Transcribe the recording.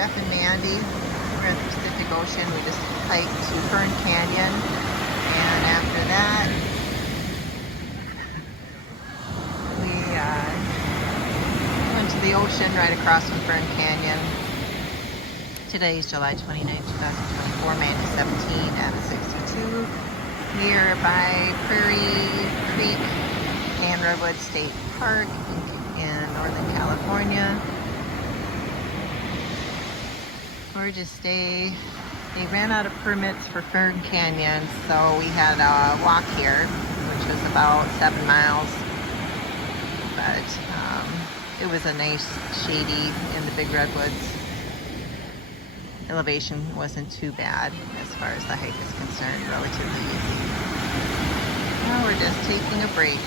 Jeff and Mandy. We're at the Pacific Ocean. We just hiked to Fern Canyon, and after that, we went to the ocean right across from Fern Canyon. Today is July 29, 2024, Mandy 17 at 62, here by Prairie Creek and Redwood State Park in Northern California. Gorgeous day. They ran out of permits for Fern Canyon, so we had a walk here, which was about 7 miles. But it was a nice, shady in the big redwoods. Elevation wasn't too bad as far as the hike is concerned, relatively easy. Now we're just taking a break.